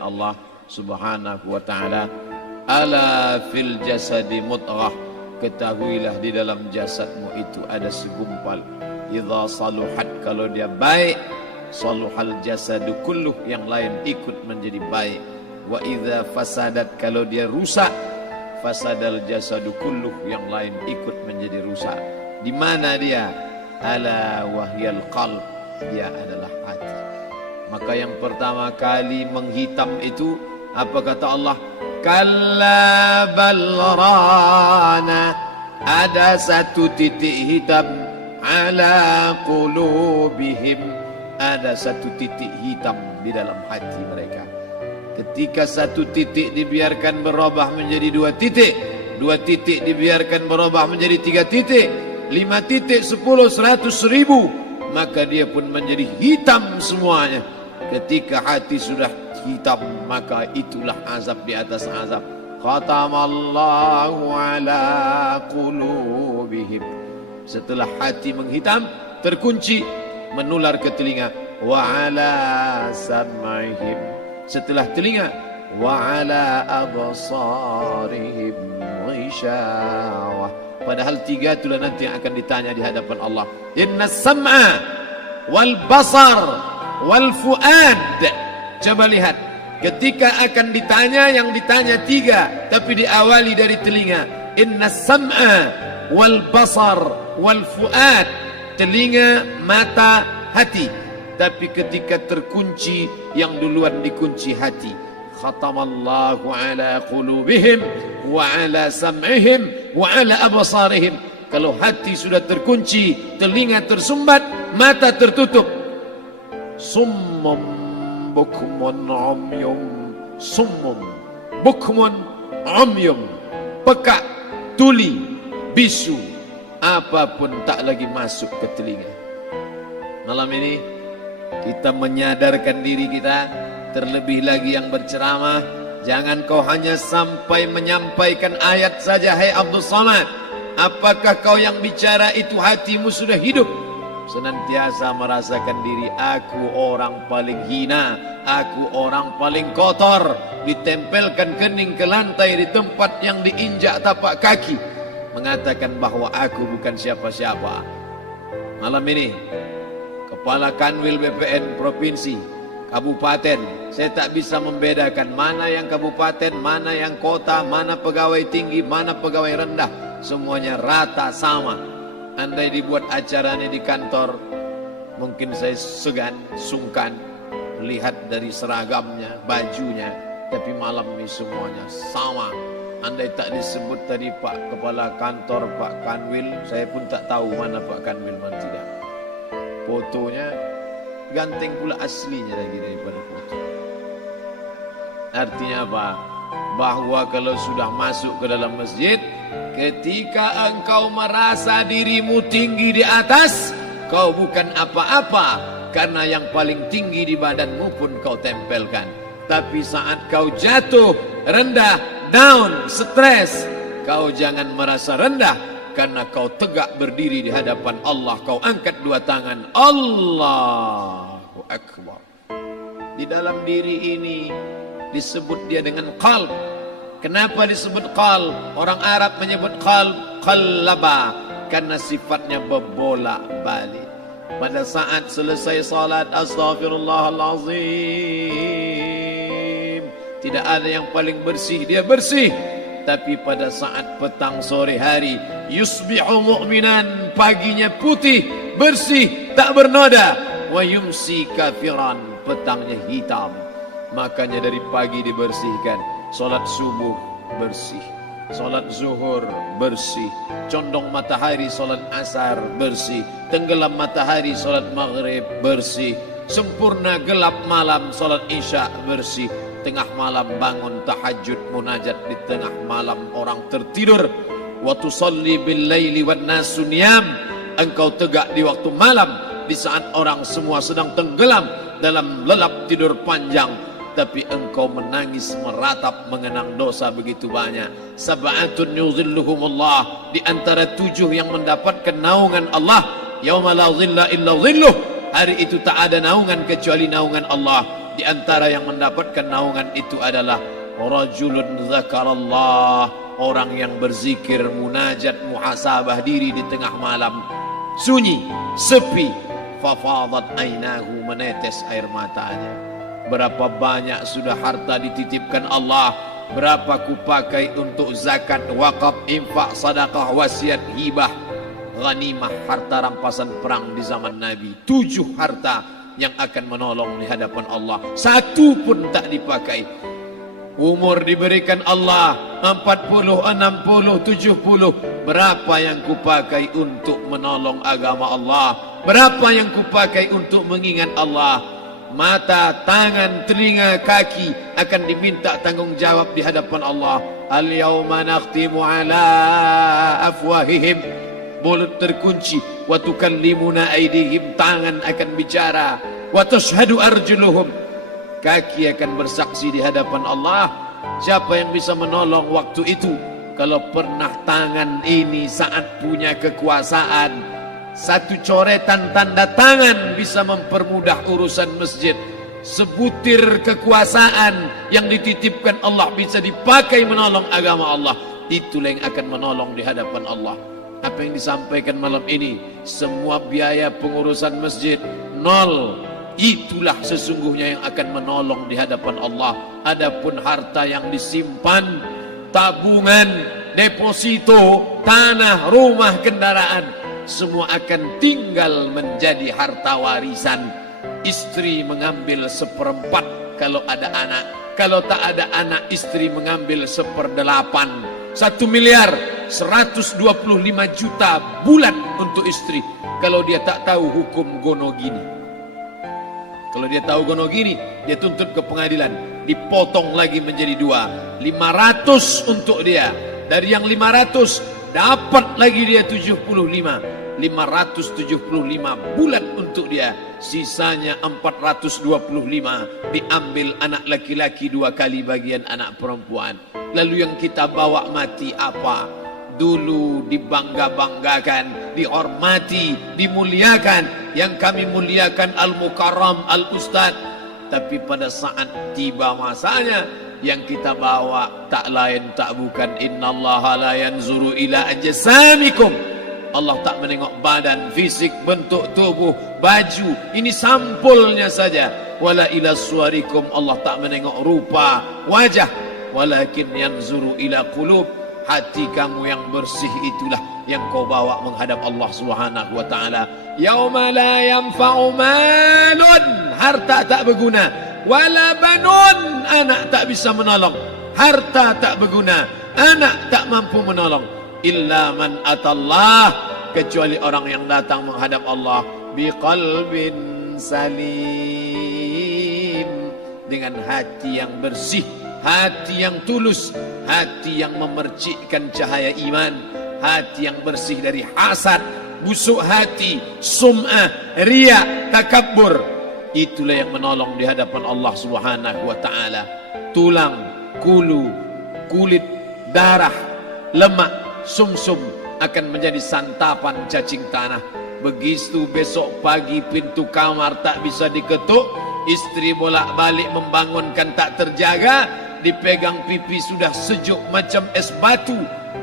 Allah Subhanahu wa taala, ala fil jasadi mudghah, ketahuilah di dalam jasadmu itu ada segumpal. Idza saluhat, kalau dia baik, saluhal jasadu kulluh, yang lain ikut menjadi baik. Wa idza fasadat, kalau dia rusak, fasadal jasadu kulluh, yang lain ikut menjadi rusak. Di mana dia? Ala wahyal qalb, dia adalah hati. Maka yang pertama kali menghitam itu apa kata Allah? Kalla bal rana, ada satu titik hitam, ala qulubihim, ada satu titik hitam di dalam hati mereka. Ketika satu titik dibiarkan berubah menjadi dua titik dibiarkan berubah menjadi 3 titik, 5 titik, 10, 100, 1000, maka dia pun menjadi hitam semuanya. Ketika hati sudah hitam, maka itulah azab di atas azab. Khatamallahu ala qulubihim. Setelah hati menghitam, terkunci, menular ke telinga. Wa ala sam'ihim. Setelah telinga, wa ala absarihim ghishawah. Padahal 3 itulah nanti yang akan ditanya di hadapan Allah. Inna sam'a wal basar wal fuad. Coba lihat, ketika akan ditanya, yang ditanya 3, tapi diawali dari telinga. Inna sam'a wal basar wal fuad, telinga, mata, hati. Tapi ketika terkunci, yang duluan dikunci hati. Khatamallahu ala qulubihim wa ala sam'ihim wa ala absarihim. Kalau hati sudah terkunci, telinga tersumbat, mata tertutup. Summum bukmun umyum, summum bukmun umyum, peka, tuli, bisu, apapun tak lagi masuk ke telinga. Malam ini kita menyadarkan diri kita, terlebih lagi yang berceramah, jangan kau hanya sampai menyampaikan ayat saja. Hai Abdul Samad, apakah kau yang bicara itu hatimu sudah hidup? Senantiasa merasakan diri, aku orang paling hina, aku orang paling kotor, ditempelkan kening ke lantai di tempat yang diinjak tapak kaki, mengatakan bahwa aku bukan siapa-siapa. Malam ini Kepala Kanwil BPN Provinsi, Kabupaten, saya tak bisa membedakan mana yang kabupaten, mana yang kota, mana pegawai tinggi, mana pegawai rendah. Semuanya rata sama. Andai dibuat acaranya di kantor, mungkin saya segan, sungkan melihat dari seragamnya, bajunya. Tapi malam ini semuanya sama. Andai tak disebut tadi Pak Kepala Kantor, Pak Kanwil, saya pun tak tahu mana Pak Kanwil, mana tidak. Fotonya ganteng pula aslinya lagi daripada foto. Artinya apa? Bahwa kalau sudah masuk ke dalam masjid, ketika engkau merasa dirimu tinggi di atas, kau bukan apa-apa, karena yang paling tinggi di badanmu pun kau tempelkan. Tapi saat kau jatuh, rendah, down, stres, kau jangan merasa rendah, karena kau tegak berdiri di hadapan Allah. Kau angkat 2 tangan, Allahu Akbar. Di dalam diri ini disebut dia dengan qalb. Kenapa disebut qalb? Orang Arab menyebut qalb, qallaba, karena sifatnya berbolak-balik. Pada saat selesai salat, astaghfirullahalazim, tidak ada yang paling bersih, dia bersih. Tapi pada saat petang sore hari, yusbihu mu'minan, paginya putih, bersih, tak bernoda. Wa yumsi kafiran, petangnya hitam. Makanya dari pagi dibersihkan. Solat subuh bersih, solat zuhur bersih, condong matahari solat asar bersih, tenggelam matahari solat maghrib bersih, sempurna gelap malam solat isya bersih, tengah malam bangun tahajud munajat di tengah malam orang tertidur. Wa tusalli bil laili wan nasu niyam, engkau tegak di waktu malam di saat orang semua sedang tenggelam dalam lelap tidur panjang, tapi engkau menangis meratap mengenang dosa begitu banyak. Sab'atun yuzilluhumullah, di antara 7 yang mendapatkan naungan Allah. Yauma la zilla illa zilluh, hari itu tak ada naungan kecuali naungan Allah. Di antara yang mendapatkan naungan itu adalah rajulun zakarallah, orang yang berzikir, munajat, muhasabah diri di tengah malam, sunyi, sepi, fafadat ainahu, menetes air matanya. Berapa banyak sudah harta dititipkan Allah, berapa kupakai untuk zakat, wakaf, infak, sedekah, wasiat, hibah, ghanimah, harta rampasan perang di zaman Nabi. 7 harta yang akan menolong di hadapan Allah, 1 pun tak dipakai. Umur diberikan Allah 40, 60, 70. Berapa yang kupakai untuk menolong agama Allah? Berapa yang kupakai untuk mengingat Allah? Mata, tangan, telinga, kaki akan diminta tanggung jawab di hadapan Allah. Al-yawma nakhtimu ala afwahihim, mulut terkunci, wa tukallimuna aydihim, tangan akan bicara, wa tashhadu arjuluhum, kaki akan bersaksi di hadapan Allah. Siapa yang bisa menolong waktu itu? Kalau pernah tangan ini saat punya kekuasaan, 1 coretan tanda tangan bisa mempermudah urusan masjid. Sebutir kekuasaan yang dititipkan Allah bisa dipakai menolong agama Allah. Itulah yang akan menolong di hadapan Allah. Apa yang disampaikan malam ini, semua biaya pengurusan masjid 0. Itulah sesungguhnya yang akan menolong di hadapan Allah. Adapun harta yang disimpan, tabungan, deposito, tanah, rumah, kendaraan, semua akan tinggal menjadi harta warisan. Istri mengambil 1/4 kalau ada anak. Kalau tak ada anak, istri mengambil 1/8. 1 miliar 125 juta bulan untuk istri. Kalau dia tak tahu hukum gono gini. Kalau dia tahu gono gini, dia tuntut ke pengadilan, dipotong lagi menjadi 2. 500 untuk dia. Dari yang 500 dapat lagi dia 75. 575 bulan untuk dia. Sisanya 425 diambil anak laki-laki 2 kali bagian anak perempuan. Lalu yang kita bawa mati apa? Dulu dibangga-banggakan, dihormati, dimuliakan. Yang kami muliakan Al-Mukarram, Al-Ustadz. Tapi pada saat tiba masanya, yang kita bawa tak lain tak bukan innallaha la yanzuru ila ajsamikum. Allah tak menengok badan, fisik, bentuk tubuh, baju. Ini sampulnya saja. Wala ila suwarikum, Allah tak menengok rupa, wajah. Walakin yanzuru ila qulub, hati kamu yang bersih itulah yang kau bawa menghadap Allah Subhanahu wa taala. Yauma la yanfa'u malun, harta tak berguna, wala banun, anak tak bisa menolong. Harta tak berguna, anak tak mampu menolong. Illa man atallah, kecuali orang yang datang menghadap Allah biqalbin salim, dengan hati yang bersih, hati yang tulus, hati yang memercikkan cahaya iman, hati yang bersih dari hasad, busuk hati, sum'ah, riya, takabbur. Itulah yang menolong di hadapan Allah Subhanahu wa taala. Tulang, kulu, kulit, darah, lemak, sumsum akan menjadi santapan cacing tanah. Begitu besok pagi pintu kamar tak bisa diketuk, istri bolak-balik membangunkan tak terjaga, dipegang pipi sudah sejuk macam es batu,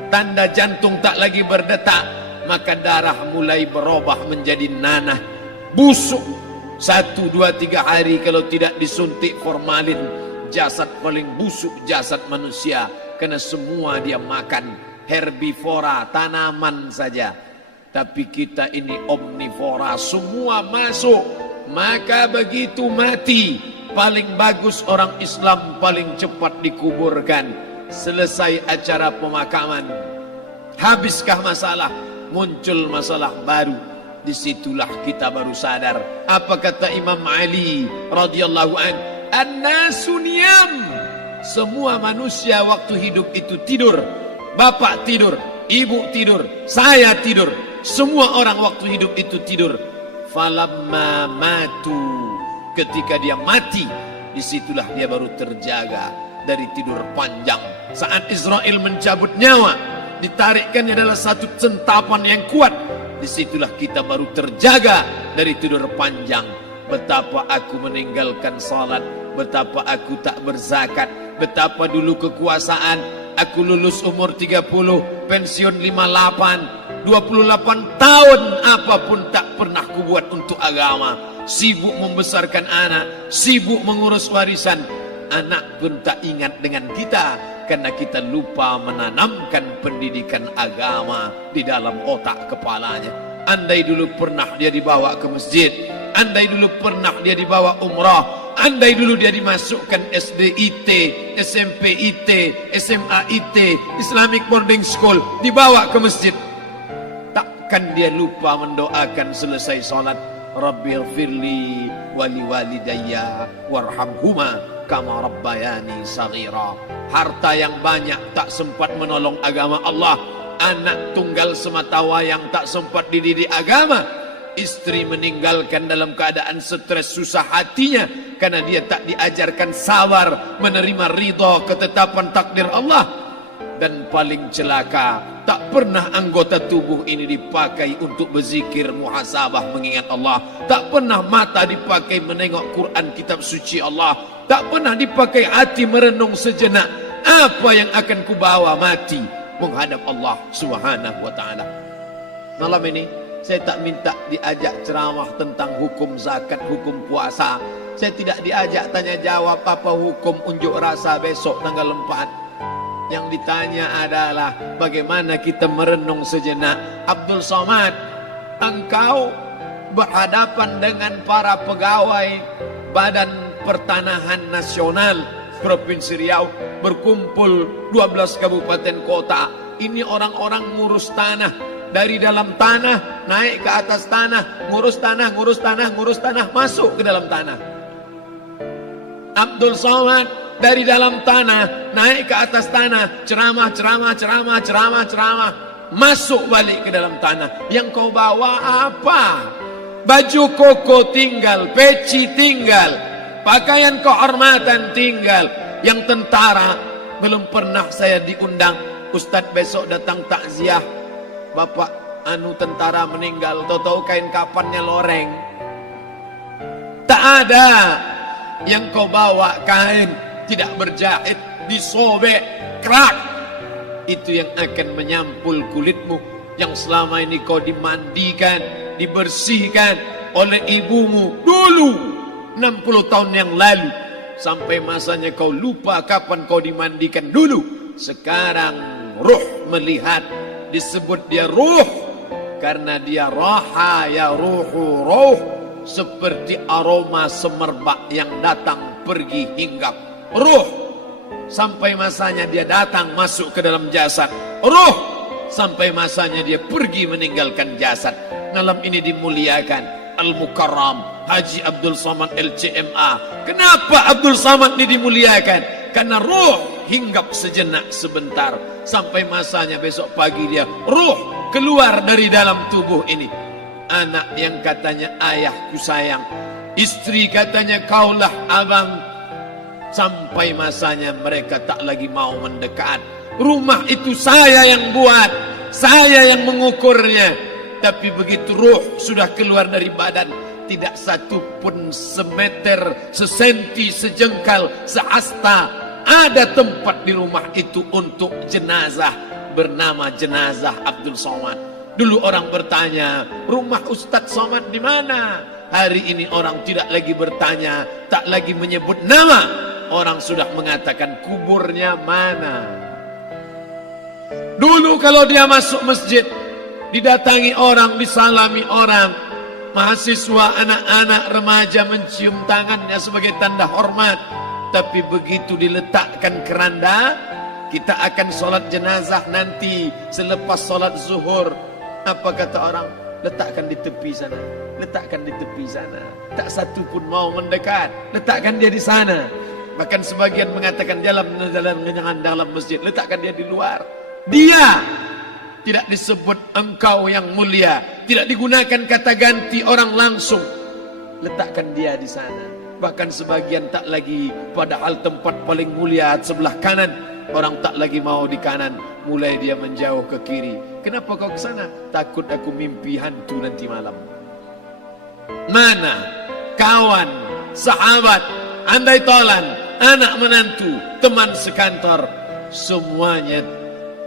tanda jantung tak lagi berdetak, maka darah mulai berubah menjadi nanah, busuk. 1, 2, 3 hari kalau tidak disuntik formalin, jasad paling busuk jasad manusia, karena semua dia makan herbivora, tanaman saja. Tapi kita ini omnivora, semua masuk. Maka begitu mati, paling bagus orang Islam paling cepat dikuburkan. Selesai acara pemakaman, habiskah masalah? Muncul masalah baru. Disitulah kita baru sadar. Apa kata Imam Ali radhiyallahu an? An-nasu niyam. Semua manusia waktu hidup itu tidur. Bapak tidur, ibu tidur, saya tidur. Semua orang waktu hidup itu tidur. Falamma matu, ketika dia mati, disitulah dia baru terjaga dari tidur panjang. Saat Israel mencabut nyawa, ditarikkan adalah satu centapan yang kuat. Disitulah kita baru terjaga dari tidur panjang. Betapa aku meninggalkan salat, betapa aku tak berzakat, betapa dulu kekuasaan, aku lulus umur 30, pensiun 58, 28 tahun apapun tak pernah kubuat untuk agama. Sibuk membesarkan anak, sibuk mengurus warisan. Anak pun tak ingat dengan kita karena kita lupa menanamkan pendidikan agama di dalam otak kepalanya. Andai dulu pernah dia dibawa ke masjid, andai dulu pernah dia dibawa umrah, andai dulu dia dimasukkan SD IT, SMP IT, SMA IT, Islamic Boarding School, dibawa ke masjid, takkan dia lupa mendoakan selesai salat, Rabbighfirli wali walidayya warhamhuma kama rabbayani saghira. Harta yang banyak tak sempat menolong agama Allah. Anak tunggal semata wayang tak sempat dididik agama. Istri meninggalkan dalam keadaan stres susah hatinya karena dia tak diajarkan sabar menerima ridha ketetapan takdir Allah. Dan paling celaka, tak pernah anggota tubuh ini dipakai untuk berzikir, muhasabah, mengingat Allah. Tak pernah mata dipakai menengok Quran, kitab suci Allah. Tak pernah dipakai hati merenung sejenak, apa yang akan kubawa mati menghadap Allah Subhanahu wa ta'ala. Malam ini saya tak minta diajak ceramah tentang hukum zakat, hukum puasa. Saya tidak diajak tanya jawab apa hukum unjuk rasa besok tanggal 4. Yang ditanya adalah bagaimana kita merenung sejenak. Abdul Somad, engkau berhadapan dengan para pegawai Badan Pertanahan Nasional Provinsi Riau, berkumpul 12 kabupaten kota. Ini orang-orang ngurus tanah, dari dalam tanah naik ke atas tanah, ngurus tanah, ngurus tanah, ngurus tanah, masuk ke dalam tanah. Abdul Somad dari dalam tanah naik ke atas tanah, ceramah, masuk balik ke dalam tanah. Yang kau bawa apa? Baju koko tinggal, peci tinggal, pakaian kehormatan tinggal. Yang tentara belum pernah saya diundang. Ustadz besok datang takziah, bapak tentara meninggal, tahu-tahu kain kapannya loreng. Tak ada. Yang kau bawa kain tidak berjahit, disobek, kerak. Itu yang akan menyampul kulitmu, yang selama ini kau dimandikan, dibersihkan oleh ibumu dulu 60 tahun yang lalu. Sampai masanya kau lupa kapan kau dimandikan dulu. Sekarang ruh melihat, disebut dia ruh karena dia raha ya ruhu ruh, seperti aroma semerbak yang datang pergi hinggap. Ruh sampai masanya dia datang masuk ke dalam jasad. Ruh sampai masanya dia pergi meninggalkan jasad. Malam ini dimuliakan Al-Mukarram Haji Abdul Somad LCMA. Kenapa Abdul Somad ini dimuliakan? Karena ruh hinggap sejenak sebentar, sampai masanya besok pagi dia ruh keluar dari dalam tubuh ini. Anak yang katanya ayahku sayang, istri katanya kaulah abang, sampai masanya mereka tak lagi mau mendekat. Rumah itu saya yang buat, saya yang mengukurnya. Tapi begitu ruh sudah keluar dari badan, tidak satu pun semeter, sesenti, sejengkal, sehasta ada tempat di rumah itu untuk jenazah bernama jenazah Abdul Somad. Dulu orang bertanya, rumah Ustadz Somad di mana? Hari ini orang tidak lagi bertanya, tak lagi menyebut nama. Orang sudah mengatakan kuburnya mana. Dulu kalau dia masuk masjid, didatangi orang, disalami orang. Mahasiswa, anak-anak, remaja mencium tangannya sebagai tanda hormat. Tapi begitu diletakkan keranda, kita akan sholat jenazah nanti selepas sholat zuhur. Apa kata orang? Letakkan di tepi sana, letakkan di tepi sana. Tak satu pun mau mendekat, letakkan dia di sana. Bahkan sebagian mengatakan jangan dalam masjid, letakkan dia di luar. Dia tidak disebut engkau yang mulia, tidak digunakan kata ganti orang langsung. Letakkan dia di sana. Bahkan sebagian tak lagi, padahal tempat paling mulia sebelah kanan, orang tak lagi mau di kanan, mulai dia menjauh ke kiri. Kenapa kau ke sana? Takut aku mimpi hantu nanti malam. Mana kawan, sahabat, andai tolan, anak menantu, teman sekantor, semuanya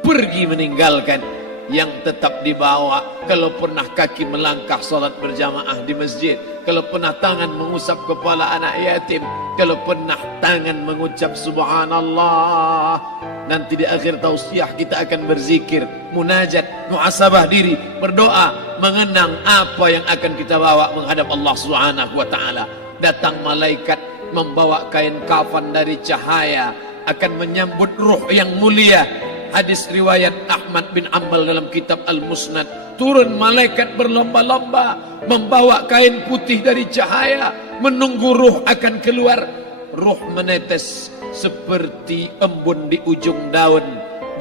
pergi meninggalkan. Yang tetap dibawa, kalau pernah kaki melangkah salat berjamaah di masjid, kalau pernah tangan mengusap kepala anak yatim, kalau pernah tangan mengucap subhanallah. Nanti di akhir tausiah kita akan berzikir, munajat, muhasabah diri, berdoa, mengenang apa yang akan kita bawa menghadap Allah Subhanahu wa taala. Datang malaikat membawa kain kafan dari cahaya, akan menyambut ruh yang mulia. Hadis riwayat Ahmad bin Ambal dalam kitab Al-Musnad, turun malaikat berlomba-lomba membawa kain putih dari cahaya, menunggu ruh akan keluar. Ruh menetes seperti embun di ujung daun.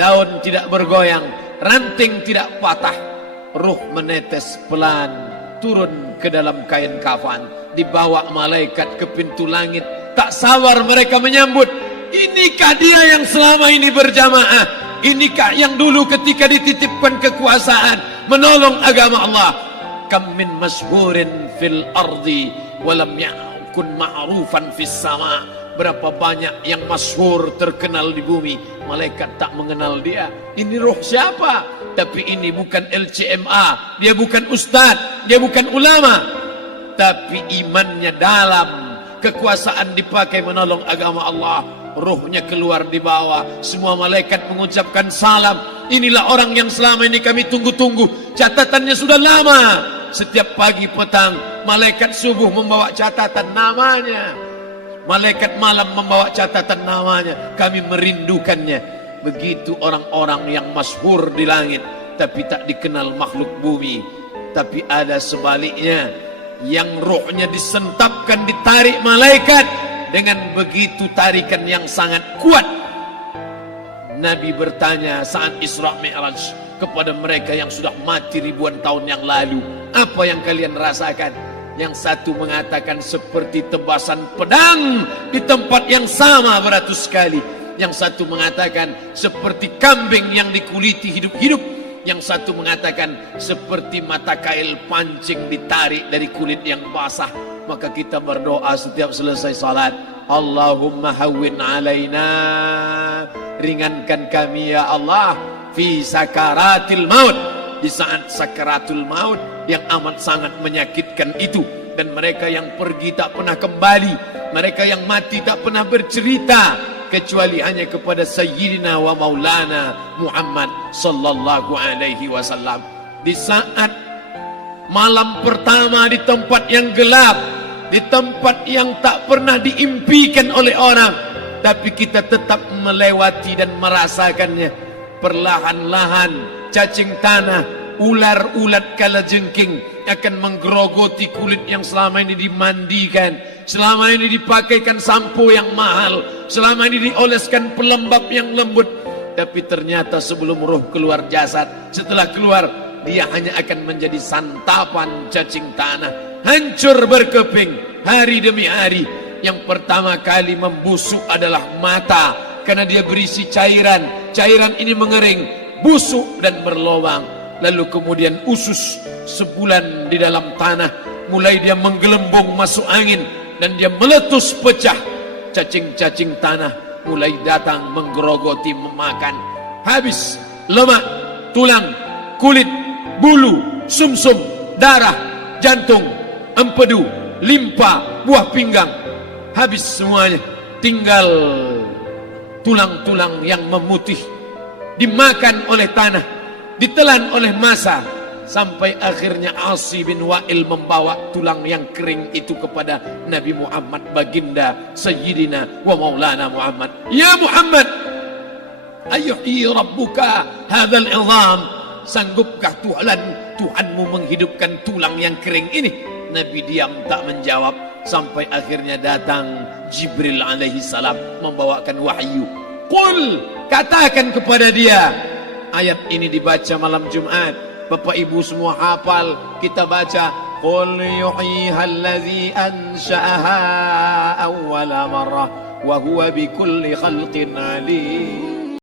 Daun tidak bergoyang, ranting tidak patah. Ruh menetes pelan turun ke dalam kain kafan, dibawa malaikat ke pintu langit. Tak sabar mereka menyambut. Inikah dia yang selama ini berjamaah? Inikah yang dulu ketika dititipkan kekuasaan menolong agama Allah? Kam min masyhurin fil ardi walam yakun ma'rufan fis sama. Berapa banyak yang masyhur terkenal di bumi, malaikat tak mengenal dia. Ini roh siapa? Tapi ini bukan LCMA, dia bukan ustaz, dia bukan ulama, tapi imannya dalam. Kekuasaan dipakai menolong agama Allah. Ruhnya keluar di bawah, semua malaikat mengucapkan salam. Inilah orang yang selama ini kami tunggu-tunggu. Catatannya sudah lama. Setiap pagi petang malaikat subuh membawa catatan namanya, malaikat malam membawa catatan namanya. Kami merindukannya. Begitu orang-orang yang masyhur di langit tapi tak dikenal makhluk bumi. Tapi ada sebaliknya, yang rohnya disentapkan, ditarik malaikat dengan begitu tarikan yang sangat kuat. Nabi bertanya saat Isra Mi'raj kepada mereka yang sudah mati ribuan tahun yang lalu, apa yang kalian rasakan? Yang satu mengatakan seperti tebasan pedang di tempat yang sama beratus kali. Yang satu mengatakan seperti kambing yang dikuliti hidup-hidup. Yang satu mengatakan seperti mata kail pancing ditarik dari kulit yang basah. Maka kita berdoa setiap selesai salat, Allahumma hawwin alaina, ringankan kami ya Allah, fi sakaratil maut, di saat sakaratul maut yang amat sangat menyakitkan itu. Dan mereka yang pergi tak pernah kembali, mereka yang mati tak pernah bercerita, kecuali hanya kepada Sayyidina wa Maulana Muhammad sallallahu alaihi wasallam. Di saat malam pertama di tempat yang gelap, di tempat yang tak pernah diimpikan oleh orang, tapi kita tetap melewati dan merasakannya. Perlahan-lahan cacing tanah, ular-ulat kalajengking akan menggerogoti kulit yang selama ini dimandikan, selama ini dipakaikan sampo yang mahal, selama ini dioleskan pelembab yang lembut. Tapi ternyata sebelum roh keluar jasad, setelah keluar, dia hanya akan menjadi santapan cacing tanah, hancur berkeping hari demi hari. Yang pertama kali membusuk adalah mata, karena dia berisi cairan. Cairan ini mengering, busuk dan berlubang. Lalu kemudian usus sebulan di dalam tanah, mulai dia menggelembung masuk angin dan dia meletus pecah. Cacing-cacing tanah mulai datang menggerogoti, memakan. Habis lemak, tulang, kulit, bulu, sumsum, darah, jantung, empedu, limpa, buah pinggang. Habis semuanya, tinggal tulang-tulang yang memutih, dimakan oleh tanah, ditelan oleh massa, sampai akhirnya Asi bin Wa'il membawa tulang yang kering itu kepada Nabi Muhammad, baginda Sayyidina wa Maulana Muhammad. Ya Muhammad, ayyuhi rabbuka hadzal idham, sanggupkah Tuhanmu menghidupkan tulang yang kering ini? Nabi diam tak menjawab, sampai akhirnya datang Jibril alaihi salam membawakan wahyu. Qul, katakan kepada dia. Ayat ini dibaca malam Jumat, Bapak Ibu semua hafal, kita baca. Qul yuhyiha allazi ansha'aha awwala marrah wa huwa bikulli khalqin alim.